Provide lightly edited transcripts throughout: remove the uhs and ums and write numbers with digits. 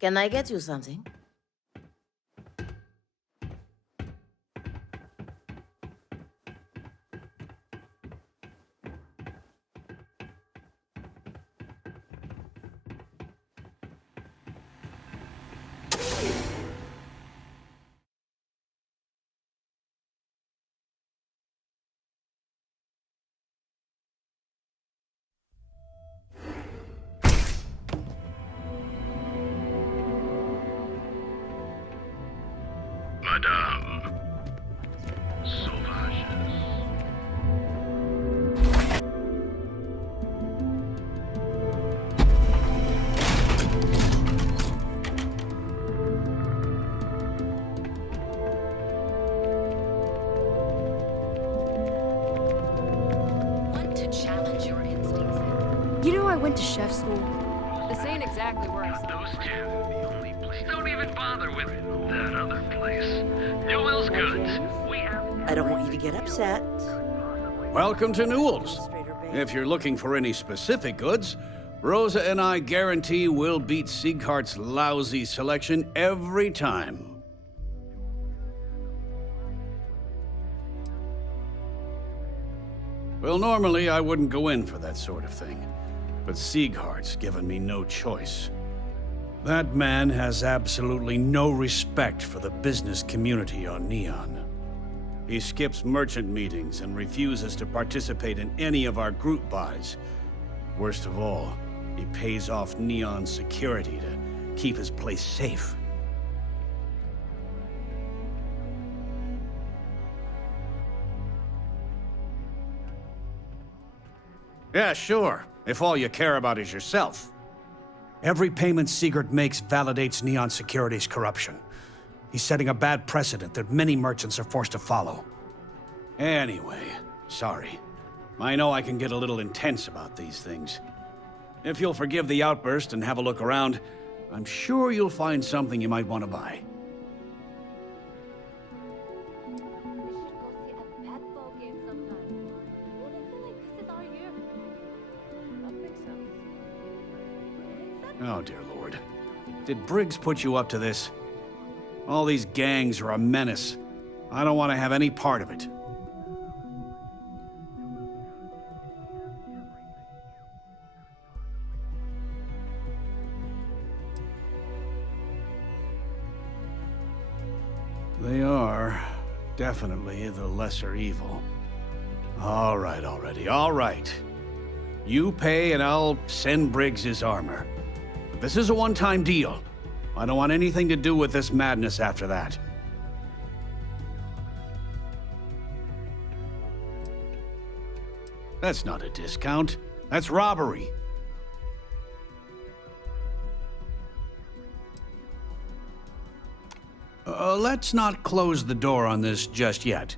Can I get you something? Madame. Sauvages. Want to challenge your instincts? You know I went to chef school. This ain't exactly where I started. Those two, the only place. Don't even bother with that other place. Newell's Goods. We have. I don't want you to get upset. Welcome to Newell's. If you're looking for any specific goods, Rosa and I guarantee we'll beat Sieghart's lousy selection every time. Well, normally I wouldn't go in for that sort of thing, but Sieghart's given me no choice. That man has absolutely no respect for the business community on Neon. He skips merchant meetings and refuses to participate in any of our group buys. Worst of all, he pays off Neon security to keep his place safe. Yeah, sure, if all you care about is yourself. Every payment Siegert makes validates Neon Security's corruption. He's setting a bad precedent that many merchants are forced to follow. Anyway, sorry. I know I can get a little intense about these things. If you'll forgive the outburst and have a look around, I'm sure you'll find something you might want to buy. Oh, dear Lord. Did Briggs put you up to this? All these gangs are a menace. I don't want to have any part of it. They are definitely the lesser evil. All right already, all right. You pay and I'll send Briggs his armor. But this is a one-time deal. I don't want anything to do with this madness after that. That's not a discount. That's robbery. Let's not close the door on this just yet.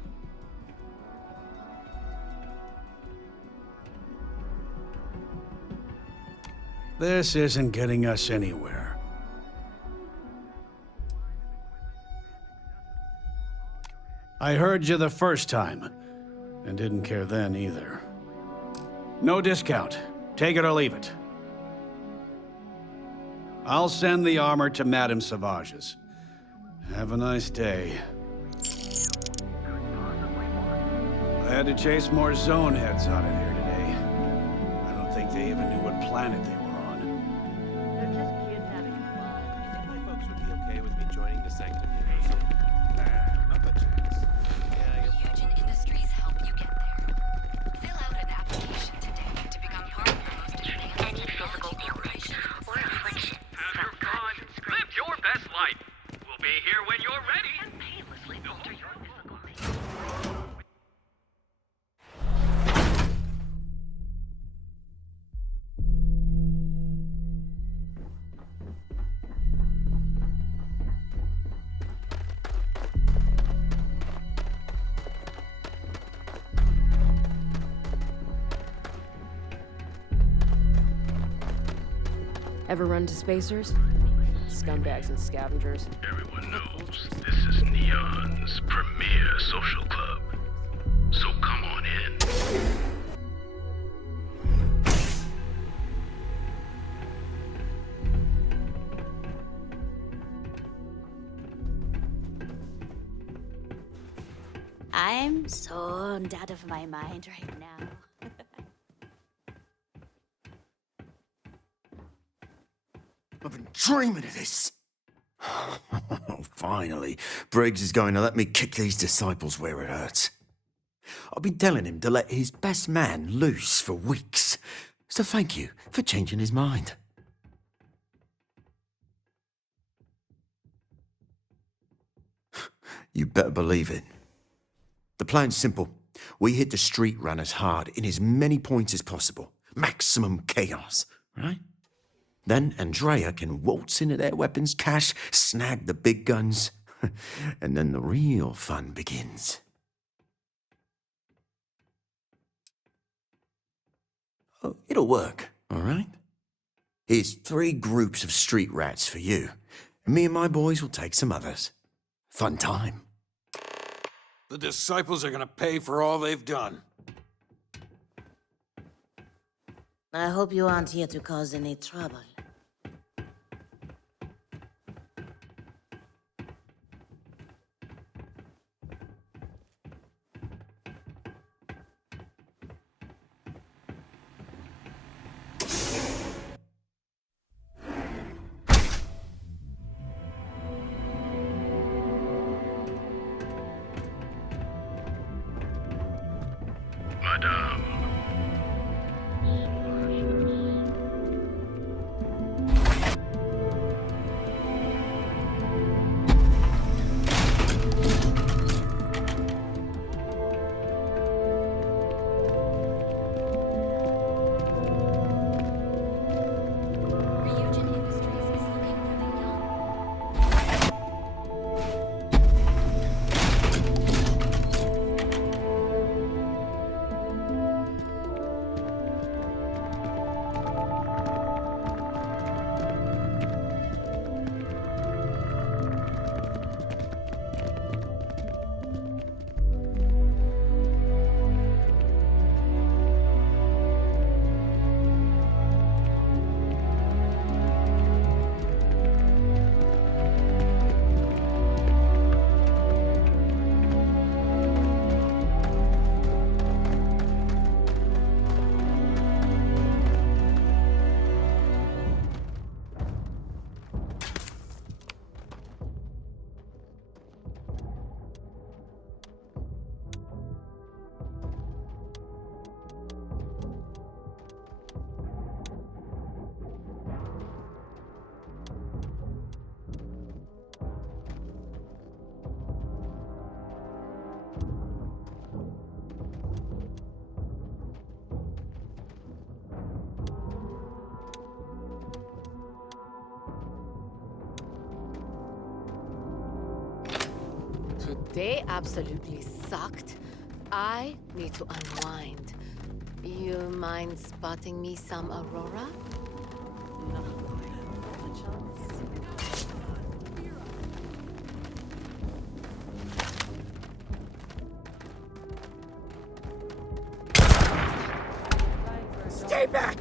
This isn't getting us anywhere. I heard you the first time, and didn't care then either. No discount. Take it or leave it. I'll send the armor to Madame Sauvages. Have a nice day. I had to chase more zone heads out of here today. I don't think they even knew what planet they were on. They're just kids having fun. You think my folks would be okay with me joining the Sanctum University? Nah, not a chance. Yeah, you're Eugen Industries help you get there. Fill out an application today to become part of the most advanced Any physical damage or affliction Have your from fun. Live your best life. We'll be here when you're ready. and painlessly alter your physical makeup. Ever run to spacers? Scumbags and scavengers. Everyone knows this is Neon's premier social club. So come on in. I'm zoned out of my mind right now. I've been dreaming of this. Finally, Briggs is going to let me kick these disciples where it hurts. I've been telling him to let his best man loose for weeks. So thank you for changing his mind. You better believe it. The plan's simple. We hit the street runners hard in as many points as possible. Maximum chaos, right? Then Andrea can waltz into their weapons cache, snag the big guns, and then the real fun begins. Oh, it'll work, all right? Here's 3 groups of street rats for you. And me and my boys will take some others. Fun time. The disciples are gonna pay for all they've done. I hope you aren't here to cause any trouble. Madame. Ryujin Industries is looking for the young. Today absolutely sucked. I need to unwind. You mind spotting me some Aurora? Stay back!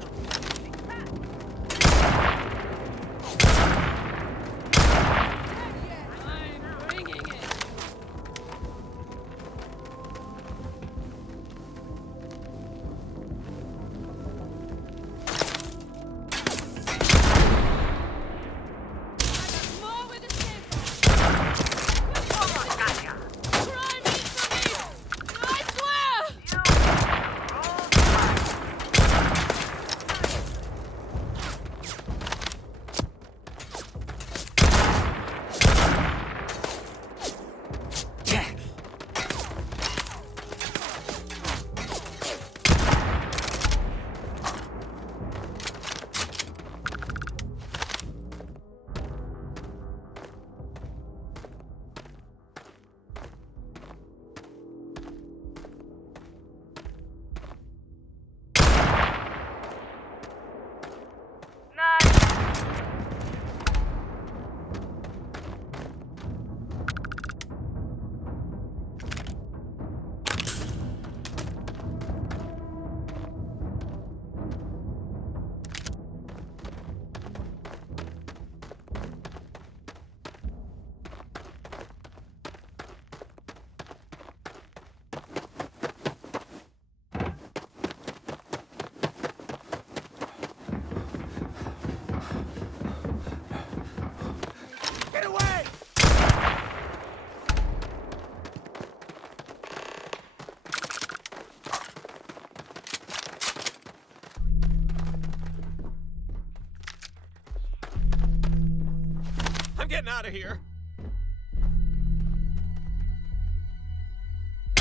getting out of here.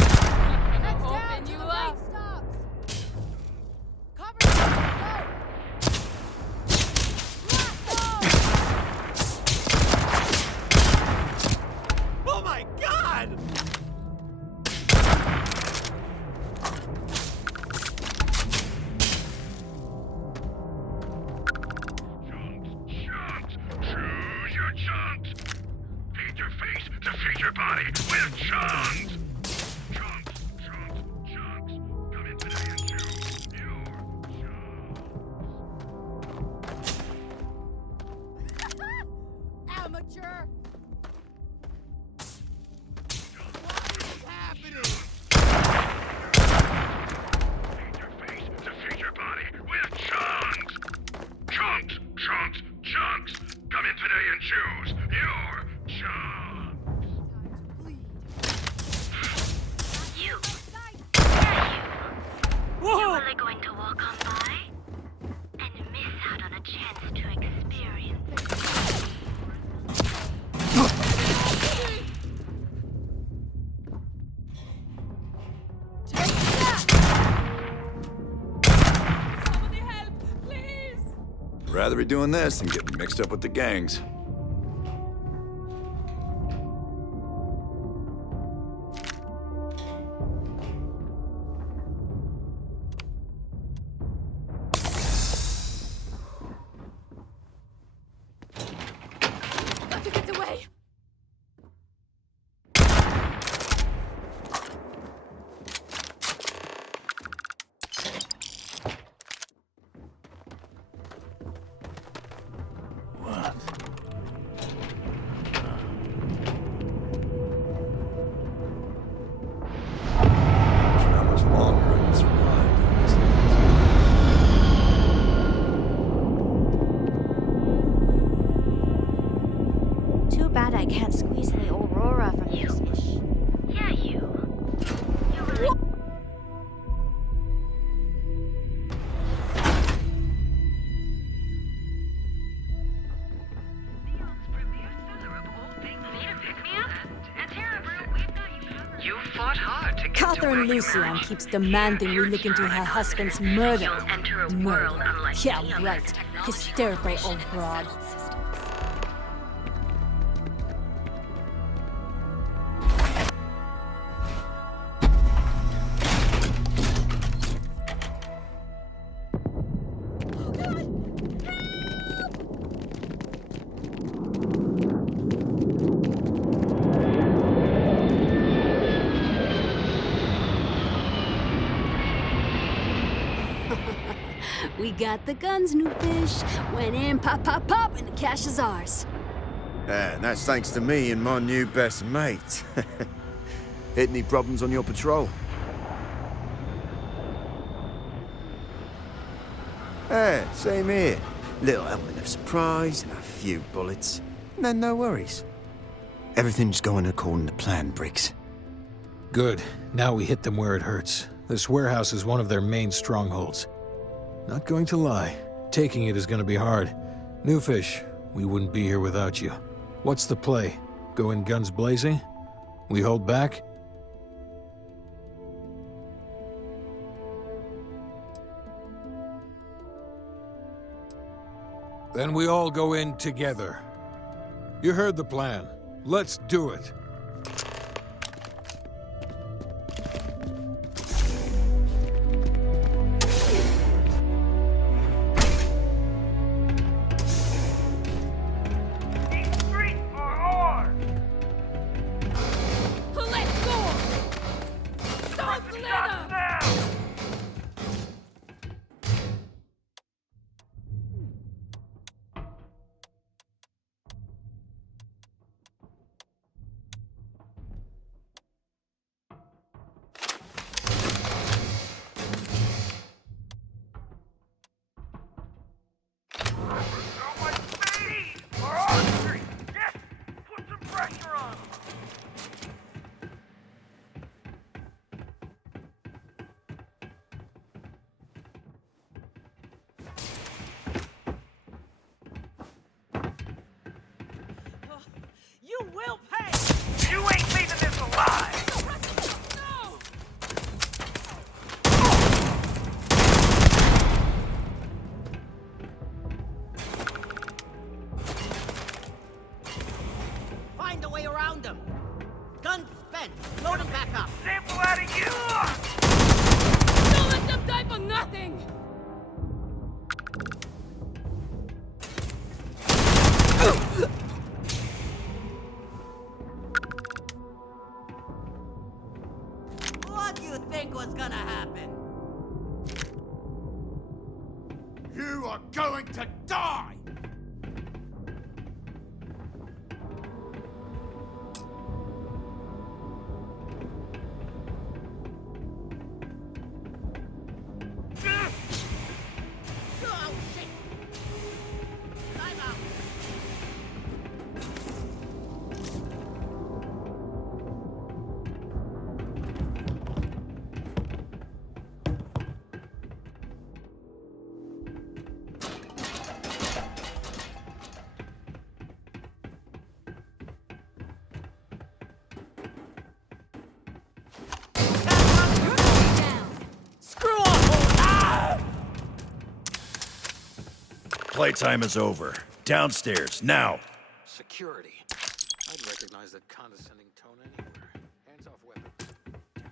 Open you up. Oh my God! Chunks! Choose your chunks! Feed your face to feed your body with chunks! Chunks! Chunks! Chunks! Come in today and choose your chunks! Amateur. Feed your face to feed your body with chunks! Chunks! Chunks! Chunks! Come in today and choose your chunks! You. Yeah, you. Whoa! You're really going to walk on by and miss out on a chance to experience Somebody help, please. Rather be doing this than getting mixed up with the gangs. Got to get away. What? How much longer I can survive doing this? Too bad I can't squeeze any Aurora from You. this fish. Yeah, you. You really. You fought hard to get to Catherine where you Lucian are. keeps demanding we look into her husband's murder. You'll enter a world Murder. unlike Yeah, any other. right. Hysterical old broad. We got the guns, new fish. Went in, pop, pop, pop, and the cash is ours. And that's thanks to me and my new best mate. Hit any problems on your patrol? Same here. Little element of surprise and a few bullets. And then no worries. Everything's going according to plan, Briggs. Good. Now we hit them where it hurts. This warehouse is one of their main strongholds. Not going to lie, taking it is going to be hard. Newfish, we wouldn't be here without you. What's the play? Go in guns blazing? We hold back? Then we all go in together. You heard the plan. Let's do it. Let's go! Stop the letter! find a way around them. Guns spent. Load them back up. Simple out of you! Don't let them die for nothing! What do you think was gonna happen? You are going to die! Oh, shit! Time out. Screw off! Playtime is over. Downstairs, now. Security. I'd recognize that condescending tone anywhere. Hands off weapon. Damn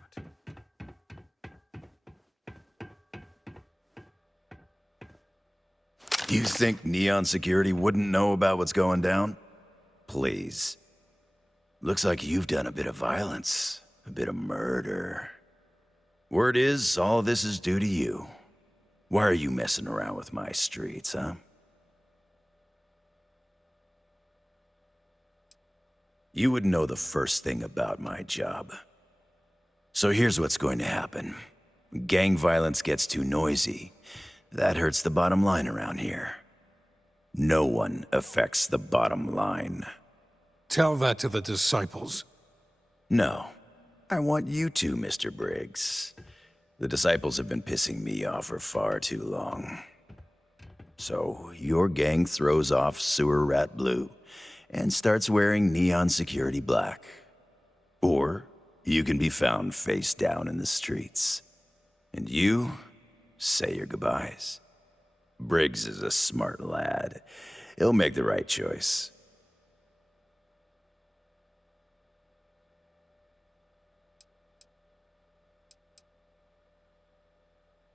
it. You think Neon Security wouldn't know about what's going down? Please. Looks like you've done a bit of violence, a bit of murder. Word is, all this is due to you. Why are you messing around with my streets, huh? You would know the first thing about my job. So here's what's going to happen. Gang violence gets too noisy. That hurts the bottom line around here. No one affects the bottom line. Tell that to the disciples. No. I want you to, Mr. Briggs. The disciples have been pissing me off for far too long. So, your gang throws off Sewer Rat Blue and starts wearing Neon Security Black. Or, you can be found face down in the streets. And you say your goodbyes. Briggs is a smart lad. He'll make the right choice.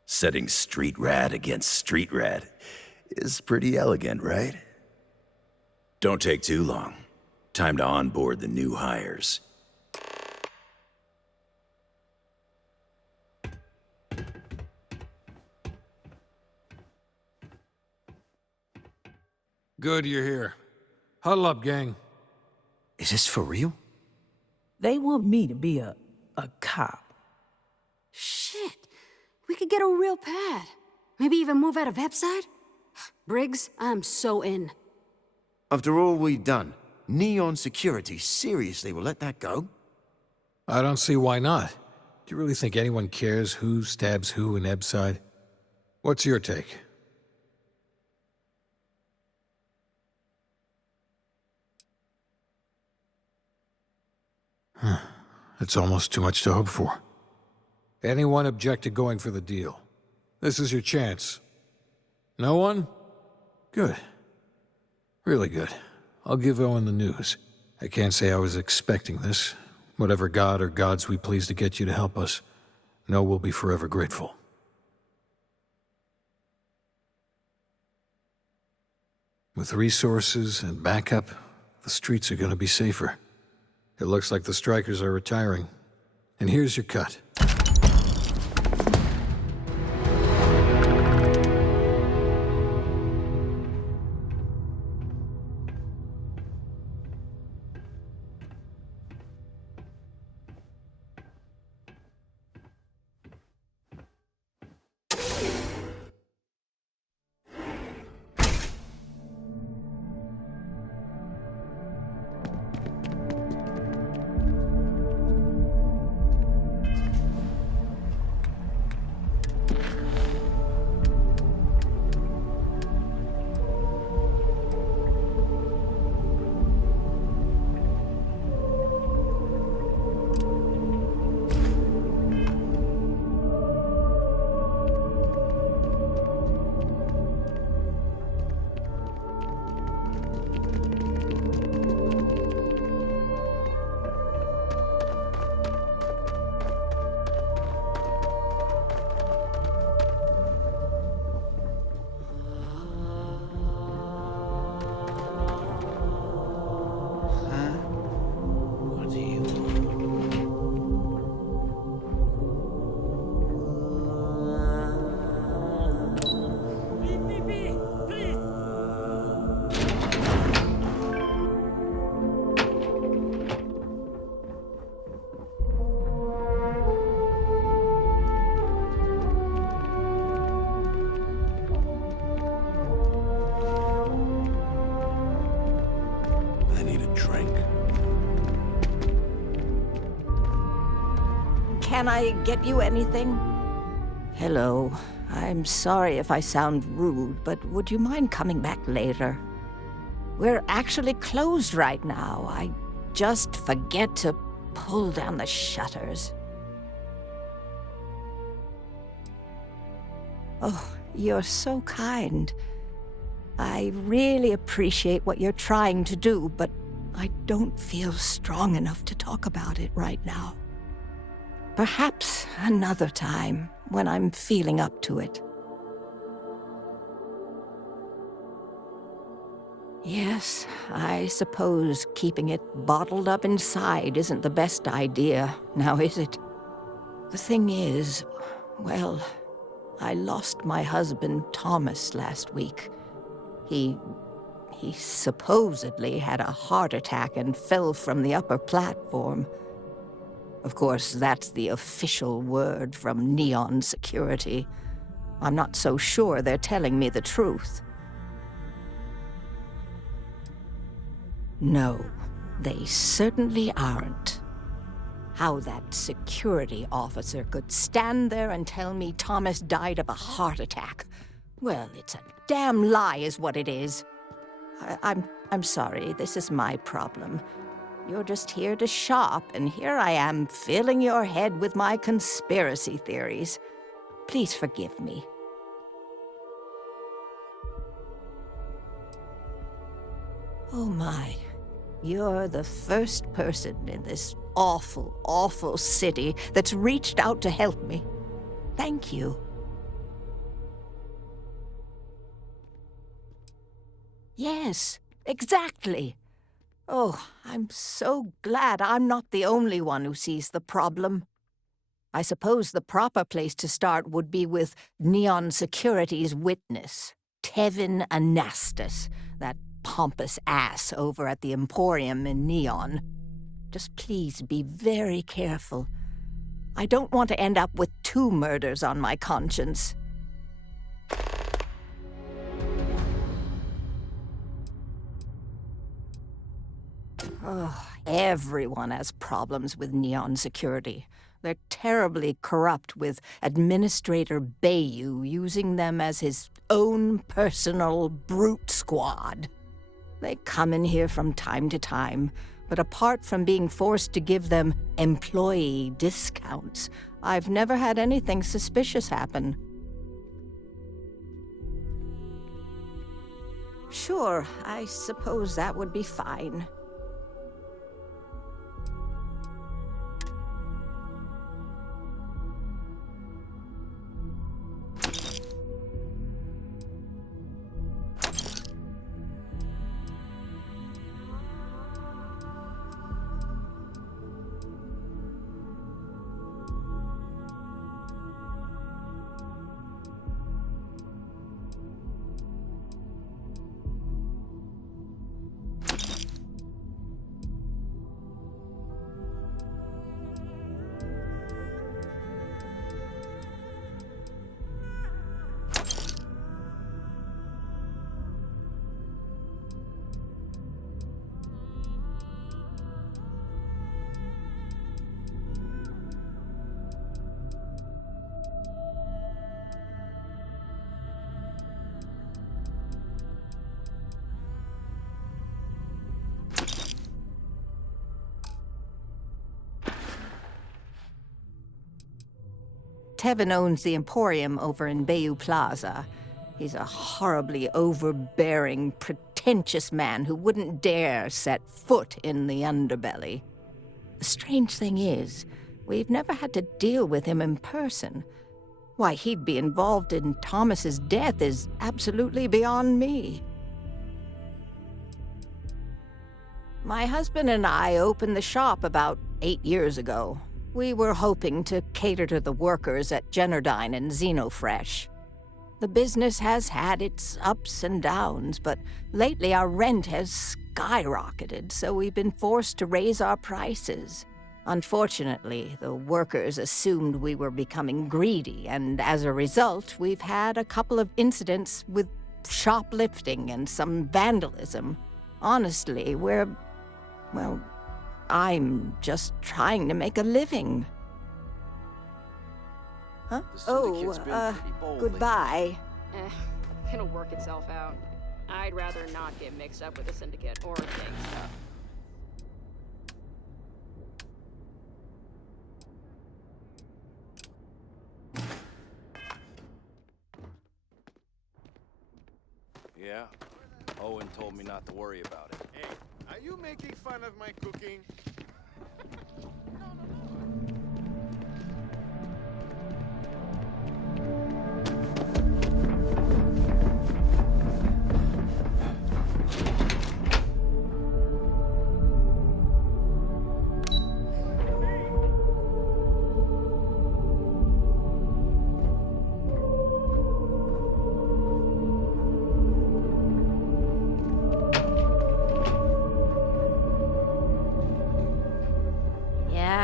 Setting street rat against street rat is pretty elegant, right? Don't take too long. Time to onboard the new hires. Good you're here. Huddle up, gang. Is this for real? They want me to be a cop. Shit. We could get a real pad. Maybe even move out of Ep.6? Briggs, I'm so in. After all we've done, Neon Security seriously will let that go? I don't see why not. Do you really think anyone cares who stabs who in Ep.6? What's your take? It's almost too much to hope for. Anyone object to going for the deal? This is your chance. No one? Good. Really good. I'll give Owen the news. I can't say I was expecting this. Whatever god or gods we please to get you to help us, know we'll be forever grateful. With resources and backup, the streets are gonna be safer. It looks like the strikers are retiring. And here's your cut. Can I get you anything? Hello. I'm sorry if I sound rude, but would you mind coming back later? We're actually closed right now. I just forget to pull down the shutters. Oh, you're so kind. I really appreciate what you're trying to do, but I don't feel strong enough to talk about it right now. Perhaps another time, when I'm feeling up to it. Yes, I suppose keeping it bottled up inside isn't the best idea, now is it? The thing is, well, I lost my husband Thomas last week. He supposedly had a heart attack and fell from the upper platform. Of course, that's the official word from Neon Security. I'm not so sure they're telling me the truth. No, they certainly aren't. How that security officer could stand there and tell me Thomas died of a heart attack. Well, it's a damn lie is what it is. I'm sorry, this is my problem. You're just here to shop, and here I am filling your head with my conspiracy theories. Please forgive me. Oh my. You're the first person in this awful, awful city that's reached out to help me. Thank you. Yes, exactly. Oh, I'm so glad I'm not the only one who sees the problem. I suppose the proper place to start would be with Neon Security's witness, Tevin Anastas, that pompous ass over at the Emporium in Neon. Just please be very careful. I don't want to end up with 2 murders on my conscience. Oh, everyone has problems with Neon Security. They're terribly corrupt, with Administrator Bayou using them as his own personal brute squad. They come in here from time to time, but apart from being forced to give them employee discounts, I've never had anything suspicious happen. Sure, I suppose that would be fine. Tevin owns the Emporium over in Bayou Plaza. He's a horribly overbearing, pretentious man who wouldn't dare set foot in the underbelly. The strange thing is, we've never had to deal with him in person. Why he'd be involved in Thomas's death is absolutely beyond me. My husband and I opened the shop about 8 years ago. We were hoping to cater to the workers at Generdyne and Xenofresh. The business has had its ups and downs, but lately our rent has skyrocketed, so we've been forced to raise our prices. Unfortunately, the workers assumed we were becoming greedy, and as a result, we've had a couple of incidents with shoplifting and some vandalism. Honestly, I'm just trying to make a living. Huh? The Oh, syndicate's been pretty bold goodbye. It'll work itself out. I'd rather not get mixed up with a syndicate or gang stuff. Yeah. Owen told me not to worry about it. Hey, are you making fun of my cooking?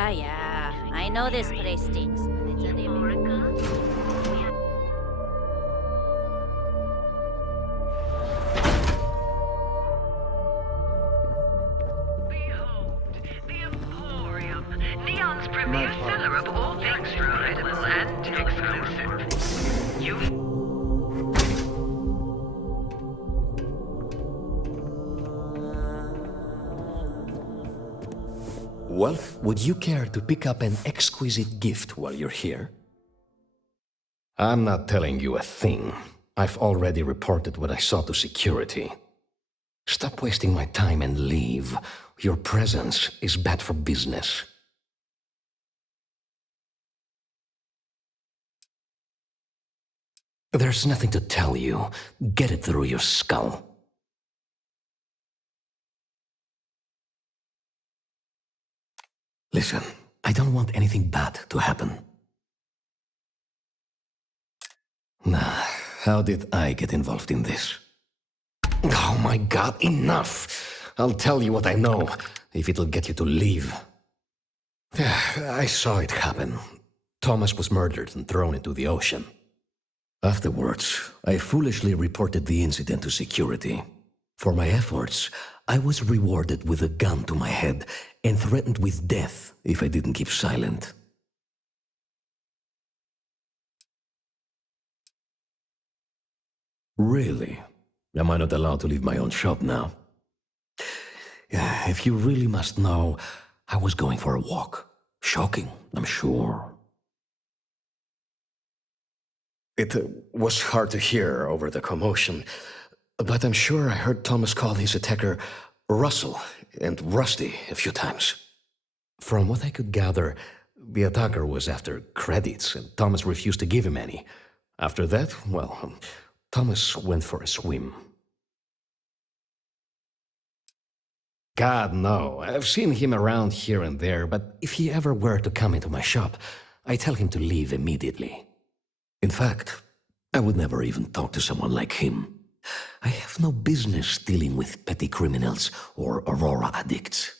Yeah. I know this place stinks, but it's a living. Neon's premier seller of all extra items and exclusive. You... Well, would you care to pick up an exquisite gift while you're here? I'm not telling you a thing. I've already reported what I saw to security. Stop wasting my time and leave. Your presence is bad for business. There's nothing to tell you. Get it through your skull. Listen, I don't want anything bad to happen. Nah, how did I get involved in this? Oh my god, enough! I'll tell you what I know, if it'll get you to leave. I saw it happen. Thomas was murdered and thrown into the ocean. Afterwards, I foolishly reported the incident to security. For my efforts, I was rewarded with a gun to my head and threatened with death if I didn't keep silent. Really? Am I not allowed to leave my own shop now? If you really must know, I was going for a walk. Shocking, I'm sure. It was hard to hear over the commotion, but I'm sure I heard Thomas call his attacker Russell and Rusty a few times. From what I could gather, the attacker was after credits, and Thomas refused to give him any. After that, well, Thomas went for a swim. God, no. I've seen him around here and there, but if he ever were to come into my shop, I tell him to leave immediately. In fact, I would never even talk to someone like him. I have no business dealing with petty criminals or Aurora addicts.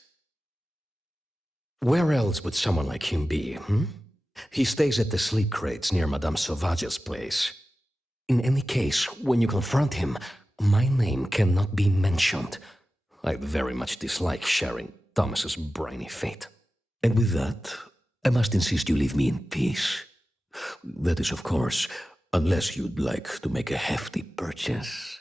Where else would someone like him be, He stays at the sleep crates near Madame Sauvage's place. In any case, when you confront him, my name cannot be mentioned. I'd very much dislike sharing Thomas's briny fate. And with that, I must insist you leave me in peace. That is, of course, unless you'd like to make a hefty purchase.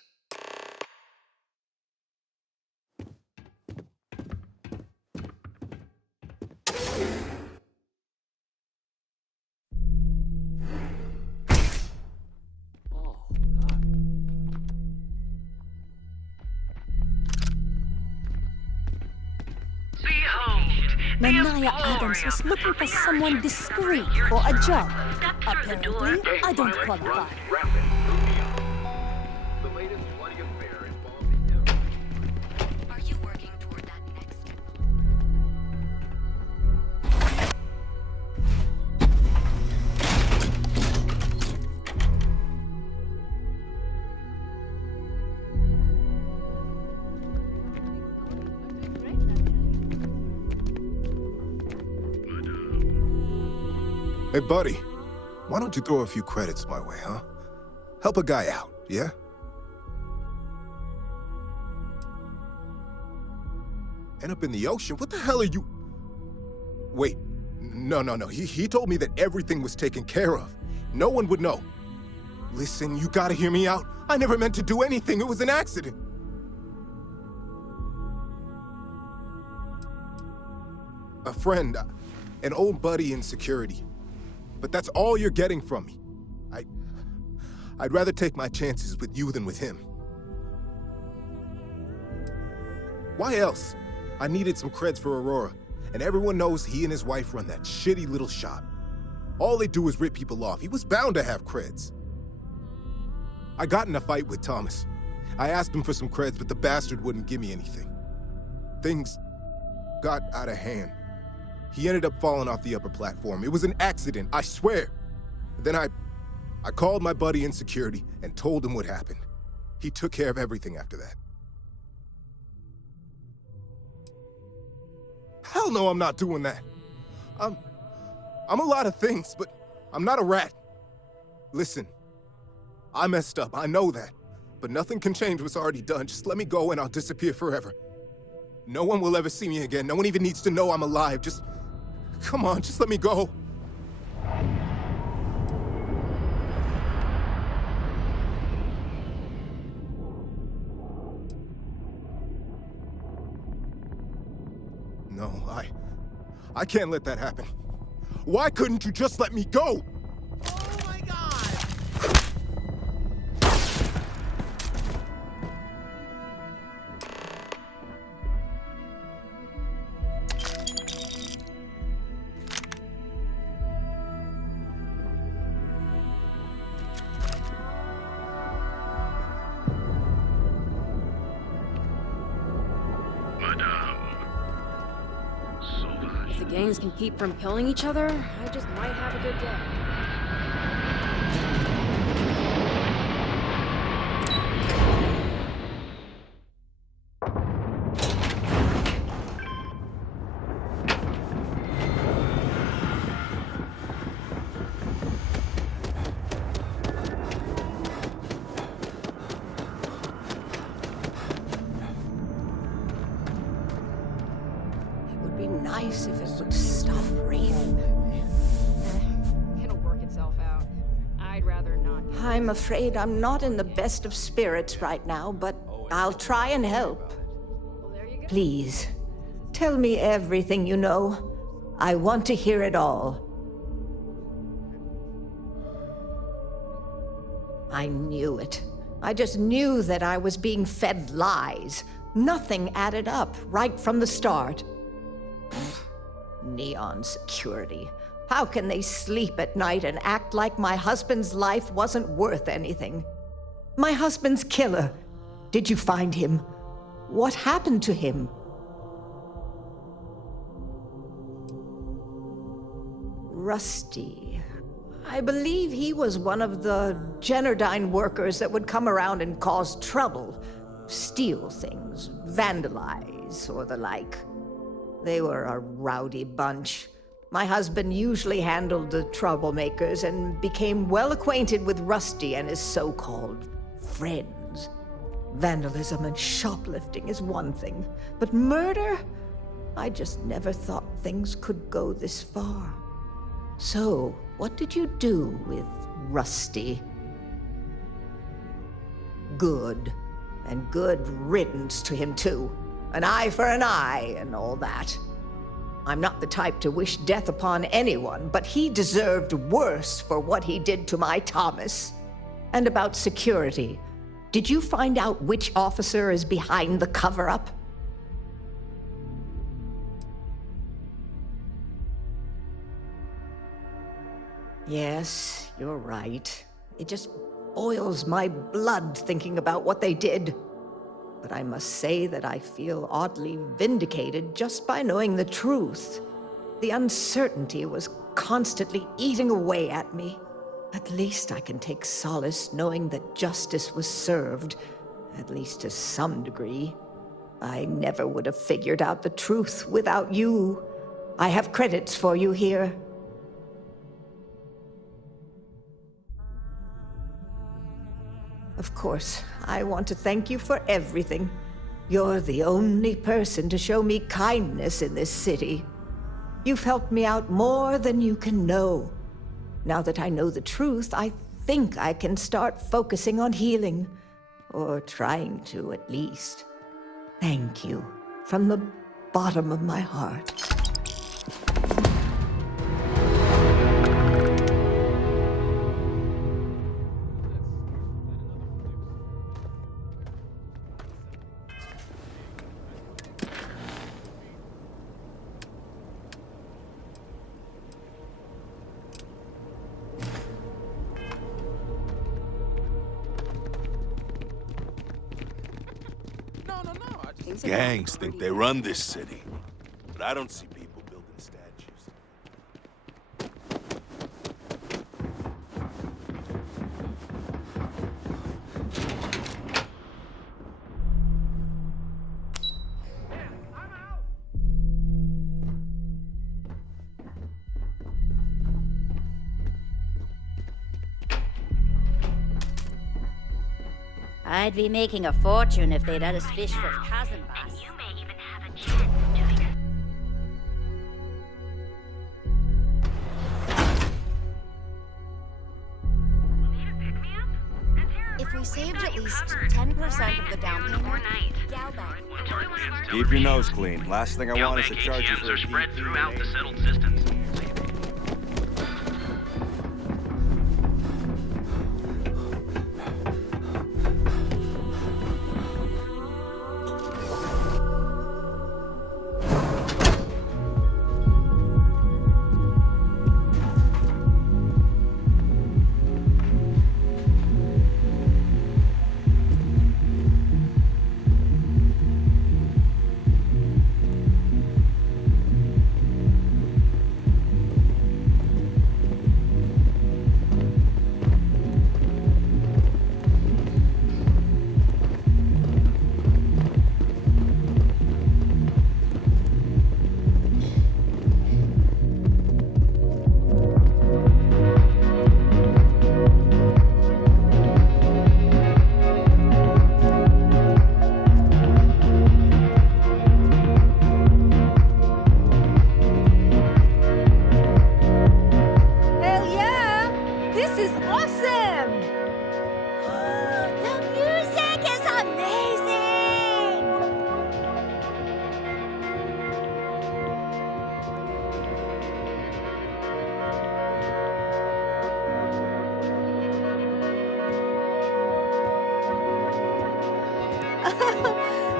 Manaya Adams was looking for someone discreet for a job. Apparently, I don't qualify. Are you working toward that next step? Hey, buddy, why don't you throw a few credits my way, huh? Help a guy out, yeah? End up in the ocean? What the hell are you... Wait, no. He told me that everything was taken care of. No one would know. Listen, you gotta hear me out. I never meant to do anything. It was an accident. A friend, an old buddy in security. But that's all you're getting from me. I'd rather take my chances with you than with him. Why else? I needed some creds for Aurora, and everyone knows he and his wife run that shitty little shop. All they do is rip people off. He was bound to have creds. I got in a fight with Thomas. I asked him for some creds, but the bastard wouldn't give me anything. Things got out of hand. He ended up falling off the upper platform. It was an accident, I swear. Then I called my buddy in security and told him what happened. He took care of everything after that. Hell no, I'm not doing that. I'm a lot of things, but I'm not a rat. Listen, I messed up, I know that. But nothing can change what's already done. Just let me go and I'll disappear forever. No one will ever see me again. No one even needs to know I'm alive. Just, come on, just let me go. No, I can't let that happen. Why couldn't you just let me go? Oh my god! If the gangs can keep from killing each other, I just might have a good day. Nice if it would stop raining. It'll work itself out. I'd rather not. I'm afraid I'm not in the best of spirits right now, but I'll try and help. Please, tell me everything you know. I want to hear it all. I knew it. I just knew that I was being fed lies. Nothing added up right from the start. Neon security. How can they sleep at night and act like my husband's life wasn't worth anything? My husband's killer. Did you find him? What happened to him? Rusty. I believe he was one of the Generdyne workers that would come around and cause trouble. Steal things, vandalize, or the like. They were a rowdy bunch. My husband usually handled the troublemakers and became well acquainted with Rusty and his so-called friends. Vandalism and shoplifting is one thing, but murder? I just never thought things could go this far. So, what did you do with Rusty? Good. And good riddance to him, too. An eye for an eye and all that. I'm not the type to wish death upon anyone, but he deserved worse for what he did to my Thomas. And about security. Did you find out which officer is behind the cover-up? Yes, you're right. It just boils my blood thinking about what they did. But I must say that I feel oddly vindicated just by knowing the truth. The uncertainty was constantly eating away at me. At least I can take solace knowing that justice was served, at least to some degree. I never would have figured out the truth without you. I have credits for you here. Of course, I want to thank you for everything. You're the only person to show me kindness in this city. You've helped me out more than you can know. Now that I know the truth, I think I can start focusing on healing. Or trying to, at least. Thank you. From the bottom of my heart. Gangs think they run this city, but I don't see people building statues. I'd be making a fortune if they'd let us fish for cousin boss. You may even have a chance to If we saved at least 10% of the down payment, gal bag. Keep your nose clean. Last thing I want is to charge you for are spread throughout the settled systems.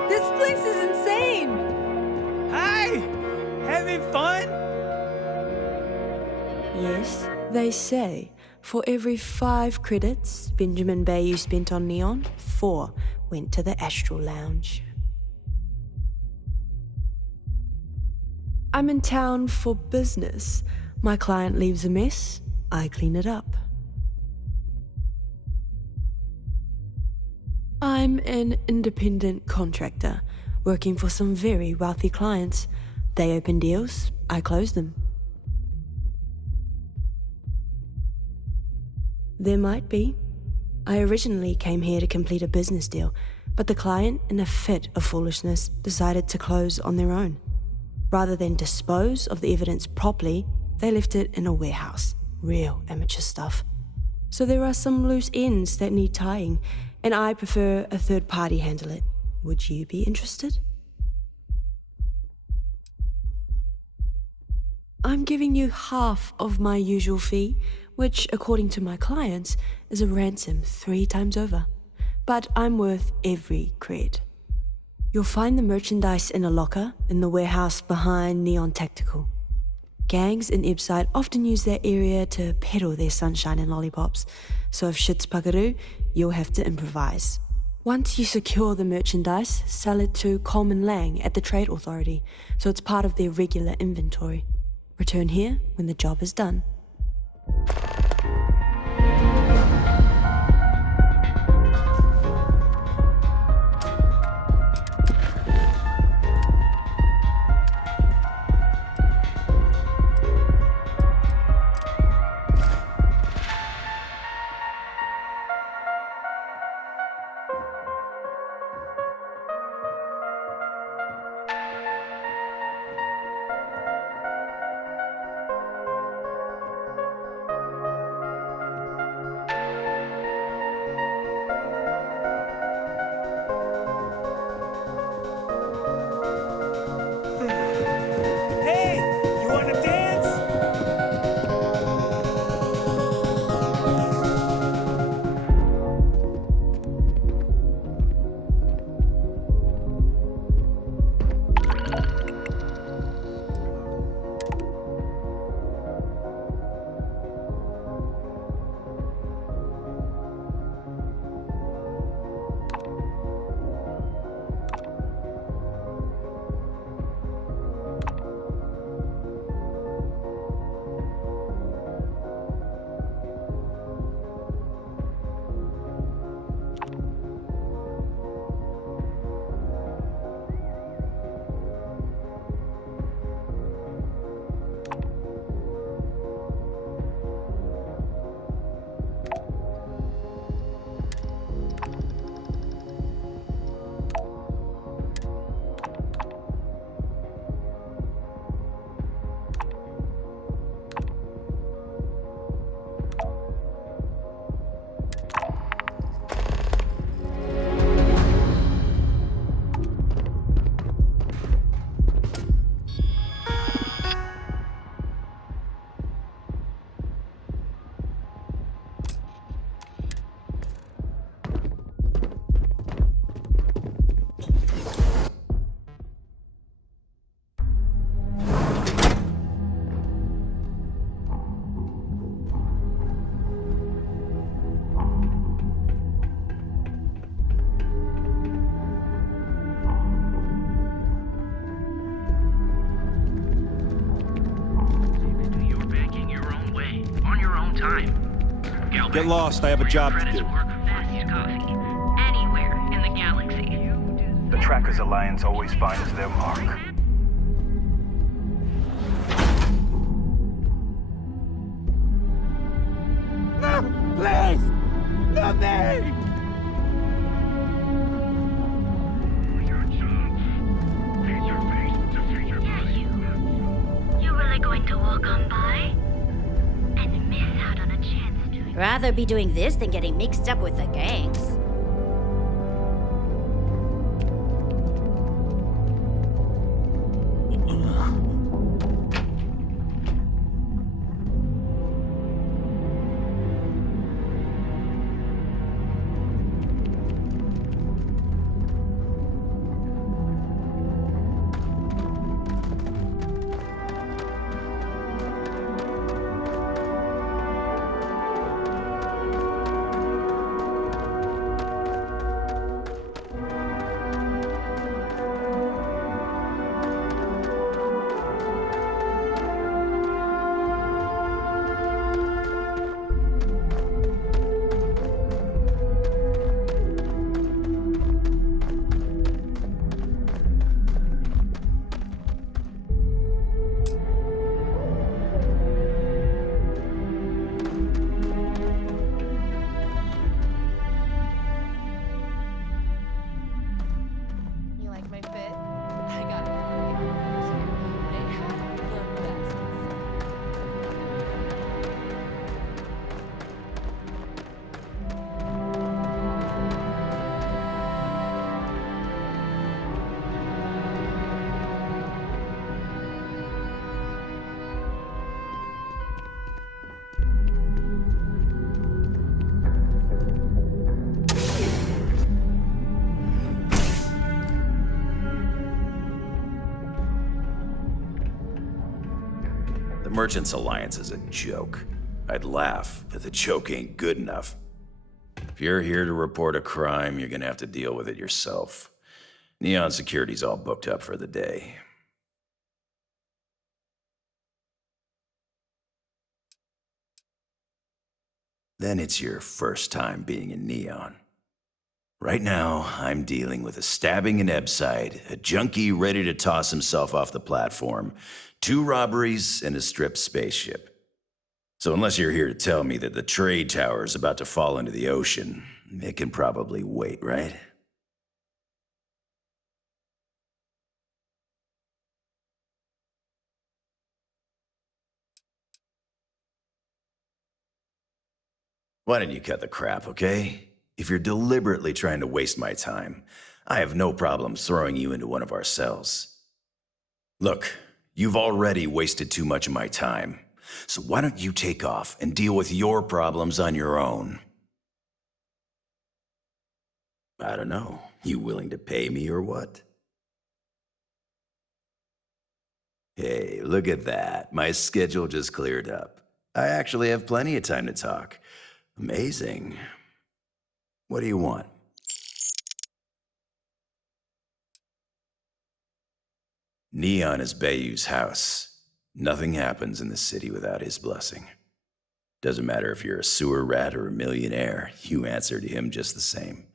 This place is insane! Hi! Having fun? Yes, they say for every 5 credits Benjamin Bay you spent on Neon, 4 went to the Astral Lounge. I'm in town for business. My client leaves a mess, I clean it up. I'm an independent contractor, working for some very wealthy clients. They open deals, I close them. There might be. I originally came here to complete a business deal, but the client, in a fit of foolishness, decided to close on their own. Rather than dispose of the evidence properly, they left it in a warehouse. Real amateur stuff. So there are some loose ends that need tying, and I prefer a third party handle it. Would you be interested? I'm giving you half of my usual fee, which, according to my clients, is a ransom 3 times over. But I'm worth every cred. You'll find the merchandise in a locker in the warehouse behind Neon Tactical. Gangs in Ep.6 often use that area to peddle their sunshine and lollipops, so if shit's buckaroo, you'll have to improvise. Once you secure the merchandise, sell it to Coleman Lang at the Trade Authority, so it's part of their regular inventory. Return here when the job is done. Get lost, I have a job to do. Fast coffee. Anywhere in the galaxy. The Trackers Alliance always finds their mark. No! Please! Not me! You really going to walk on by? And miss out on a chance to... Rather be doing this than getting mixed up with the gangs. You like my fit? I got it. They have the best. The Merchants Alliance is a joke. I'd laugh, but the joke ain't good enough. If you're here to report a crime, you're gonna have to deal with it yourself. Neon Security's all booked up for the day. Then it's your first time being in Neon. Right now, I'm dealing with a stabbing in Ep.6, a junkie ready to toss himself off the platform, 2 robberies, and a stripped spaceship. So unless you're here to tell me that the trade tower is about to fall into the ocean, it can probably wait, right? Why don't you cut the crap, okay? If you're deliberately trying to waste my time, I have no problem throwing you into one of our cells. Look, you've already wasted too much of my time, so why don't you take off and deal with your problems on your own? I don't know. You willing to pay me or what? Hey, look at that. My schedule just cleared up. I actually have plenty of time to talk. Amazing. What do you want? Neon is Bayou's house. Nothing happens in the city without his blessing. Doesn't matter if you're a sewer rat or a millionaire, you answer to him just the same.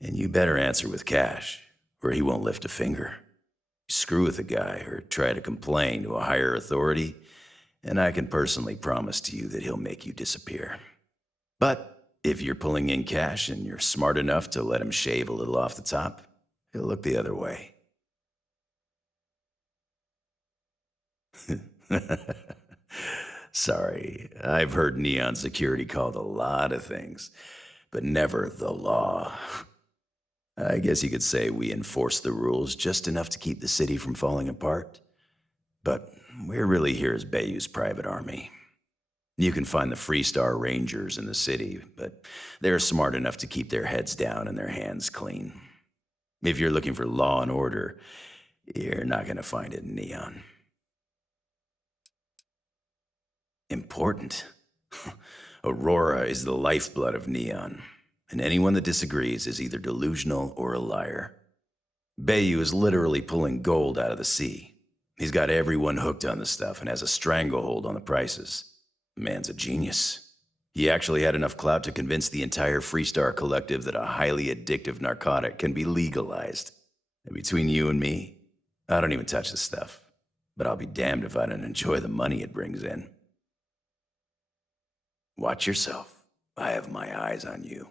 And you better answer with cash, or he won't lift a finger. Screw with the guy or try to complain to a higher authority, and I can personally promise to you that he'll make you disappear. But if you're pulling in cash and you're smart enough to let him shave a little off the top, he'll look the other way. Sorry, I've heard Neon Security called a lot of things, but never the law. I guess you could say we enforce the rules just enough to keep the city from falling apart. But we're really here as Bayou's private army. You can find the Freestar Rangers in the city, but they're smart enough to keep their heads down and their hands clean. If you're looking for law and order, you're not going to find it in Neon. Important. Aurora is the lifeblood of Neon, and anyone that disagrees is either delusional or a liar. Bayou is literally pulling gold out of the sea. He's got everyone hooked on the stuff and has a stranglehold on the prices. The man's a genius. He actually had enough clout to convince the entire Freestar Collective that a highly addictive narcotic can be legalized. And between you and me, I don't even touch the stuff. But I'll be damned if I don't enjoy the money it brings in. Watch yourself. I have my eyes on you.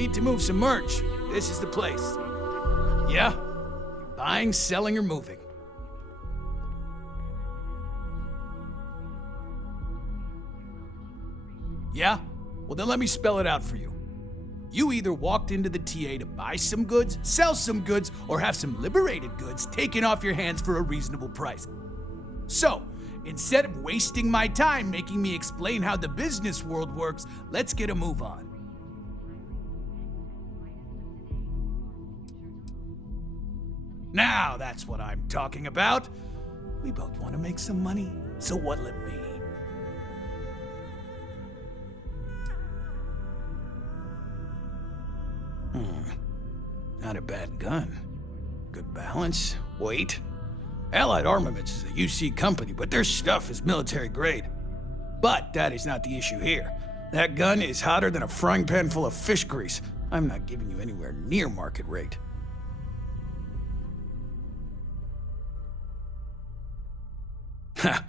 Need to move some merch. This is the place. Yeah? Buying, selling, or moving. Yeah? Well, then let me spell it out for you. You either walked into the TA to buy some goods, sell some goods, or have some liberated goods taken off your hands for a reasonable price. So, instead of wasting my time making me explain how the business world works, let's get a move on. Now that's what I'm talking about. We both want to make some money, so what'll it be? Not a bad gun. Good balance, weight. Allied Armaments is a UC company, but their stuff is military grade. But that is not the issue here. That gun is hotter than a frying pan full of fish grease. I'm not giving you anywhere near market rate. Ha!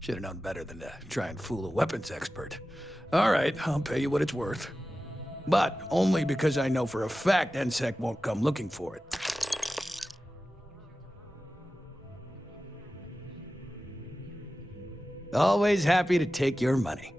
Should have known better than to try and fool a weapons expert. All right, I'll pay you what it's worth. But only because I know for a fact NSEC won't come looking for it. Always happy to take your money.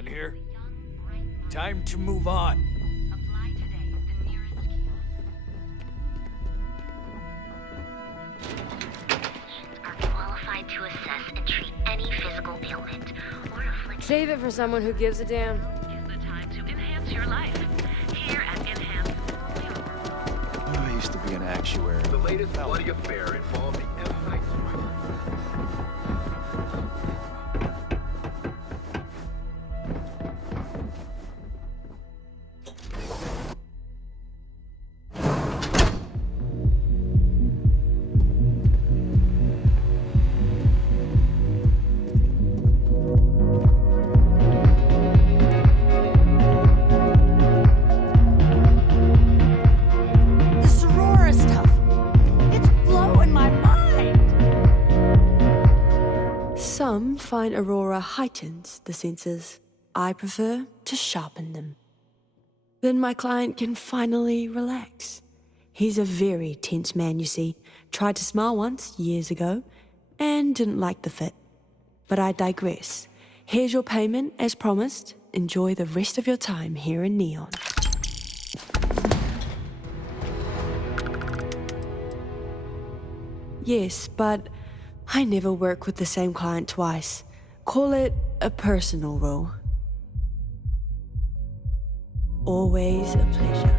Done here? Time to move on. Apply today at the nearest kiosk. Are qualified to assess and treat any physical ailment or affliction. Save it for someone who gives a damn. Is the time to enhance your life. Here at Enhance. I used to be an actuary. The latest bloody affair involved the F-Night Striker. This Aurora stuff. It's blowing my mind. Some find Aurora heightens the senses. I prefer to sharpen them. Then my client can finally relax. He's a very tense man, you see. Tried to smile once, years ago, and didn't like the fit. But I digress. Here's your payment, as promised. Enjoy the rest of your time here in Neon. Yes, but I never work with the same client twice. Call it a personal rule. Always a pleasure.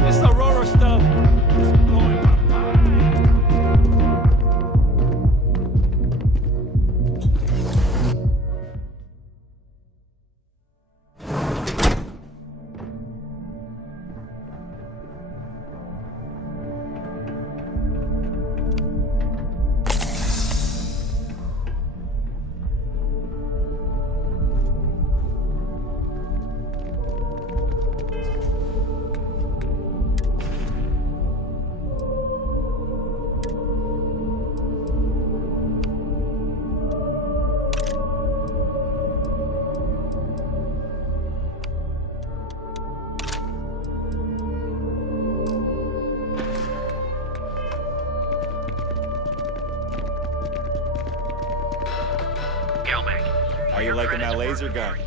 This Aurora stuff is blowing my mind. How you liking that laser gun?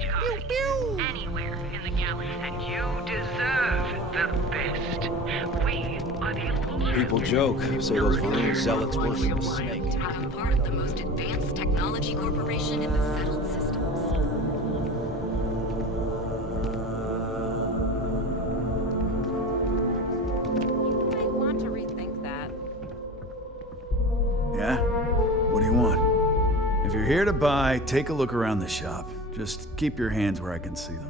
Anywhere in the galaxy, and you deserve the best. We are the People joke, say those ruined zealots worship a To snake. become part of the most advanced technology corporation in the settled systems. You might want to rethink that. Yeah? What do you want? If you're here to buy, take a look around the shop. Just keep your hands where I can see them.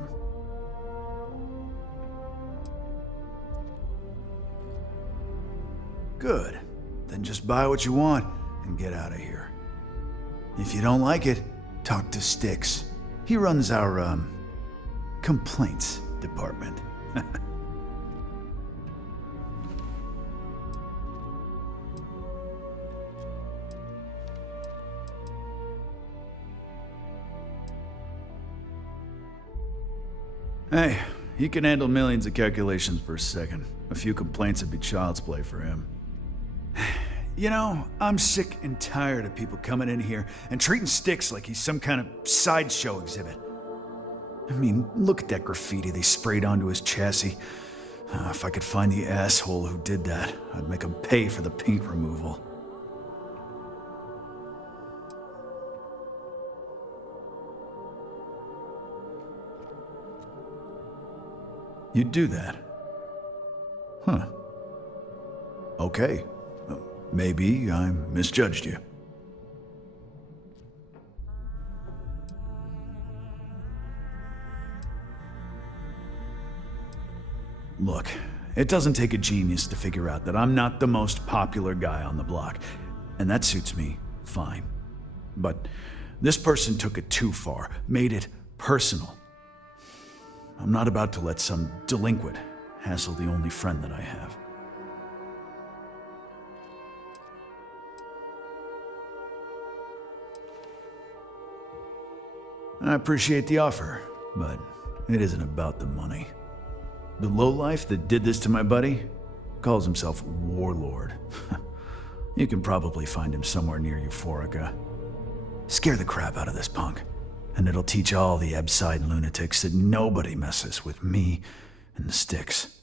Good. Then just buy what you want and get out of here. If you don't like it, talk to Styx. He runs our, complaints department. Hey, he can handle millions of calculations per second. A few complaints would be child's play for him. You know, I'm sick and tired of people coming in here and treating Styx like he's some kind of sideshow exhibit. I mean, look at that graffiti they sprayed onto his chassis. If I could find the asshole who did that, I'd make him pay for the paint removal. You'd do that? Huh. Okay. Maybe I misjudged you. Look, it doesn't take a genius to figure out that I'm not the most popular guy on the block, and that suits me fine. But this person took it too far, made it personal. I'm not about to let some delinquent hassle the only friend that I have. I appreciate the offer, but it isn't about the money. The lowlife that did this to my buddy calls himself Warlord. You can probably find him somewhere near Euphorica. Scare the crap out of this punk, and it'll teach all the Ep.6 lunatics that nobody messes with me and the sticks.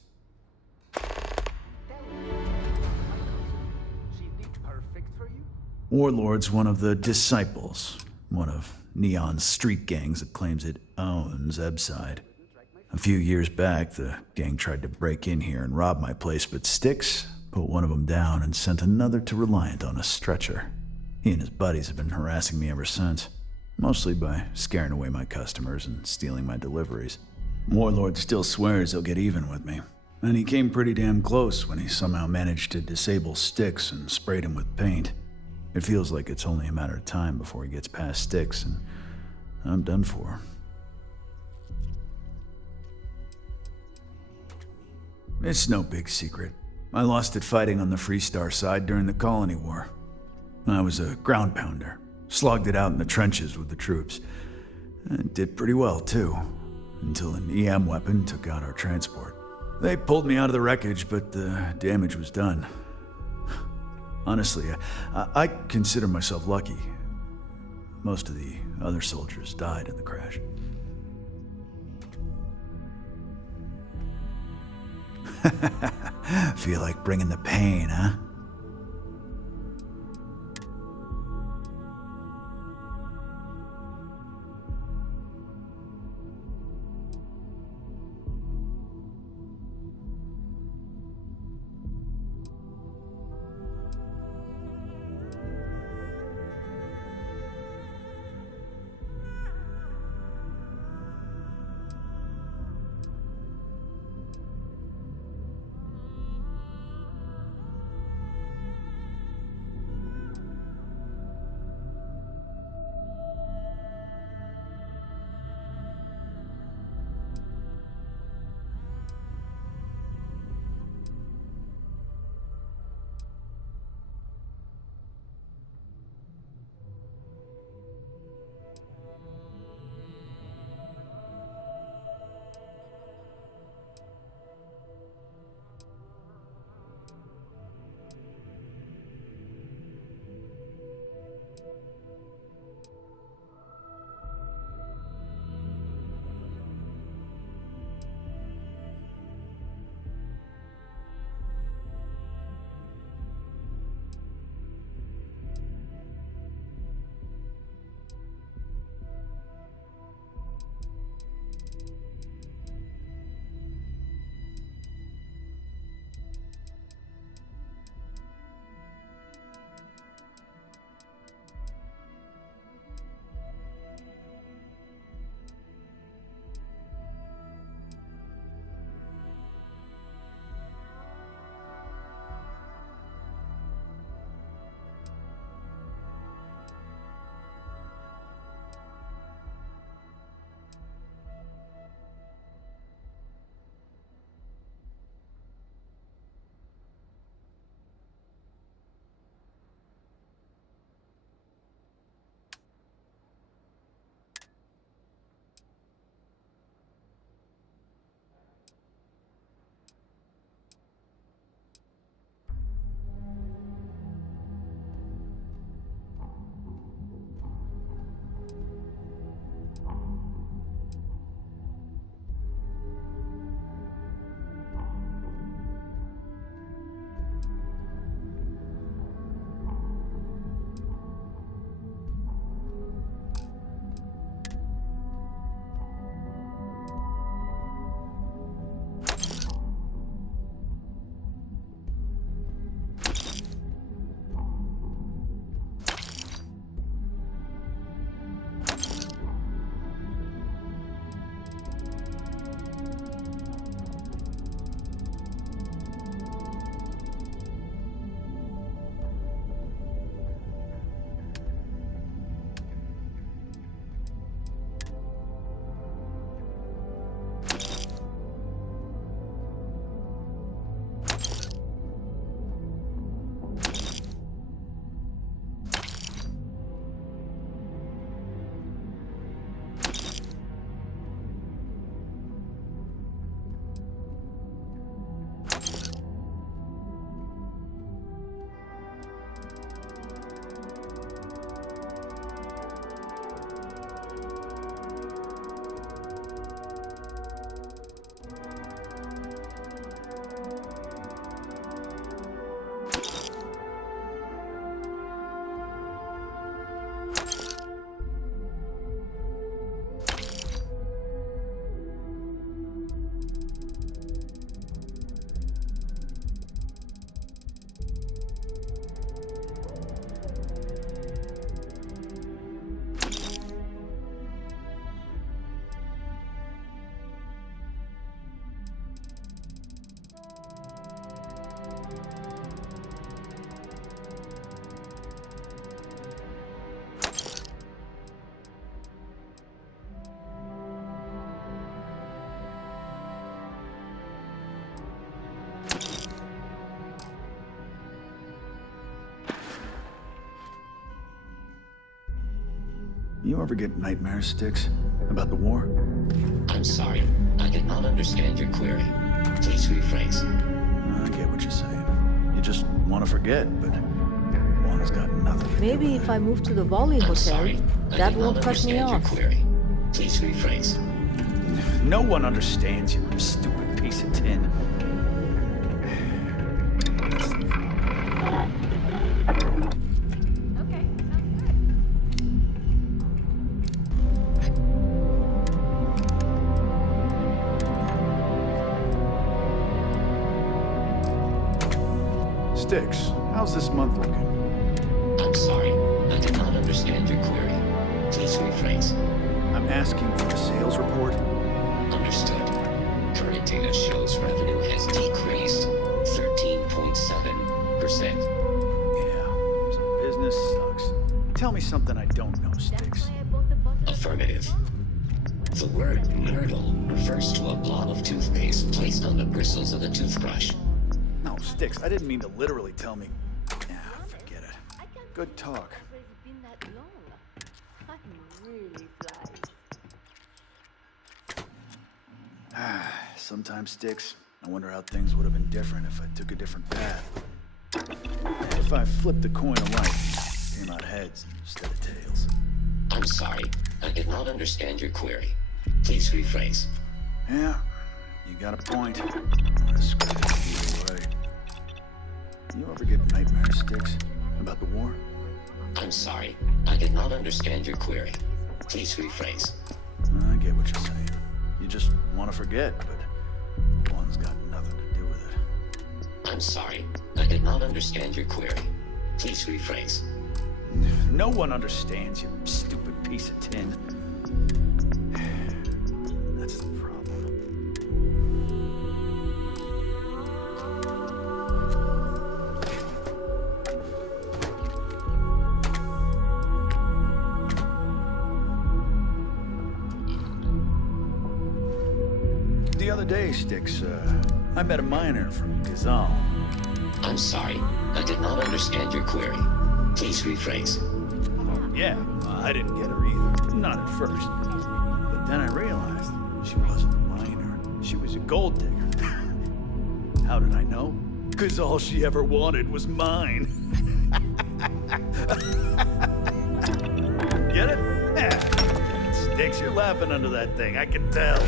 Warlord's one of the disciples, one of Neon's street gangs that claims it owns Ep.6. A few years back, the gang tried to break in here and rob my place, but Styx put one of them down and sent another to Reliant on a stretcher. He and his buddies have been harassing me ever since, mostly by scaring away my customers and stealing my deliveries. Warlord still swears he'll get even with me, and he came pretty damn close when he somehow managed to disable Styx and sprayed him with paint. It feels like it's only a matter of time before he gets past Styx, and I'm done for. It's no big secret. I lost it fighting on the Freestar side during the Colony War. I was a ground pounder, slogged it out in the trenches with the troops. And did pretty well, too, until an EM weapon took out our transport. They pulled me out of the wreckage, but the damage was done. Honestly, I consider myself lucky. Most of the other soldiers died in the crash. Feel like bringing the pain, huh? You ever get nightmares, Sticks? About the war? I'm sorry. I did not understand your query. Please rephrase. I get what you're saying. You just want to forget, but one's got nothing to do Maybe with if I move to the Volley Hotel, Sorry, that won't cut me off. Query. Please rephrase. No one understands you, stupid piece of tin. Okay, sounds good. Sticks, how's this month looking? I'm sorry. I did not understand your query. Please rephrase. I'm asking for a sales report. Understood. Current data shows revenue has decreased 13.7%. Yeah, so business sucks. Tell me something I don't know, Sticks. Affirmative. The word myrtle refers to a blob of toothpaste placed on the bristles of a toothbrush. No, Sticks, I didn't mean to literally tell me. Nah, forget it. Good talk. It's been that long. I'm really fly. Sometimes, Sticks, I wonder how things would have been different if I took a different path. If I flipped the coin of life, came out heads instead of tails. I'm sorry. I did not understand your query. Please rephrase. Yeah, you got a point. I'm gonna screw this either way. You ever get nightmares, Sticks? About the war? I'm sorry. I did not understand your query. Please rephrase. I get what you're saying. You just want to forget, but one's got nothing to do with it. I'm sorry. I did not understand your query. Please rephrase. No one understands, you stupid piece of tin. That's the problem. The other day, Sticks, I met a miner from Gazal. I'm sorry. I did not understand your query. Please rephrase. Yeah, I didn't get her either. Not at first. But then I realized she wasn't a miner. She was a gold digger. How did I know? Because all she ever wanted was mine. Get it? Yeah. Sticks, you're laughing under that thing. I can tell.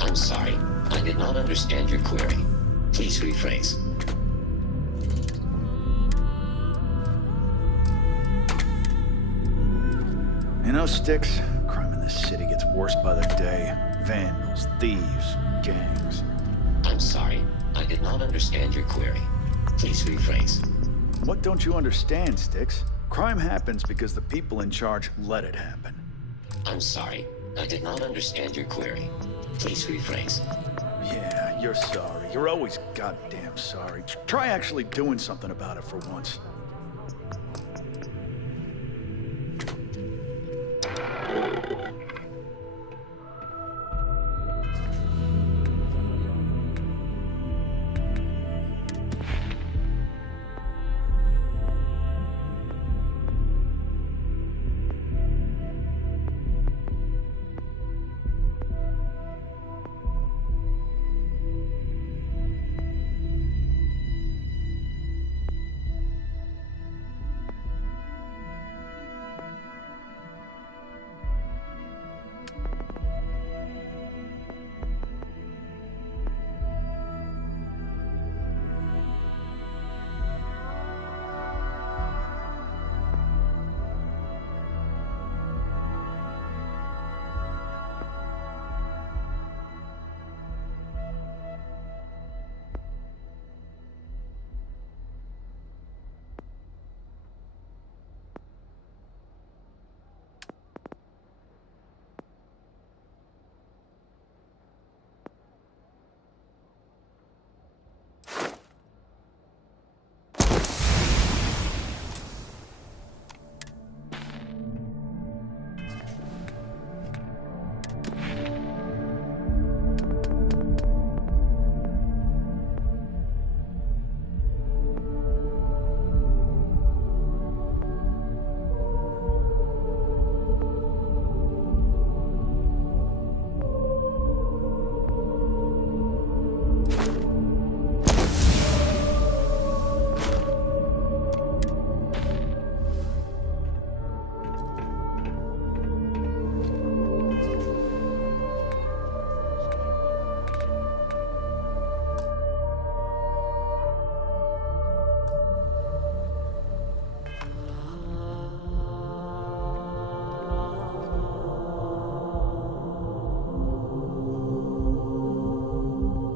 I'm sorry. I did not understand your query. Please rephrase. You know, Sticks, crime in this city gets worse by the day. Vandals, thieves, gangs. I'm sorry. I did not understand your query. Please rephrase. What don't you understand, Sticks? Crime happens because the people in charge let it happen. I'm sorry. I did not understand your query. Please rephrase. Yeah, you're sorry. You're always goddamn sorry. Try actually doing something about it for once.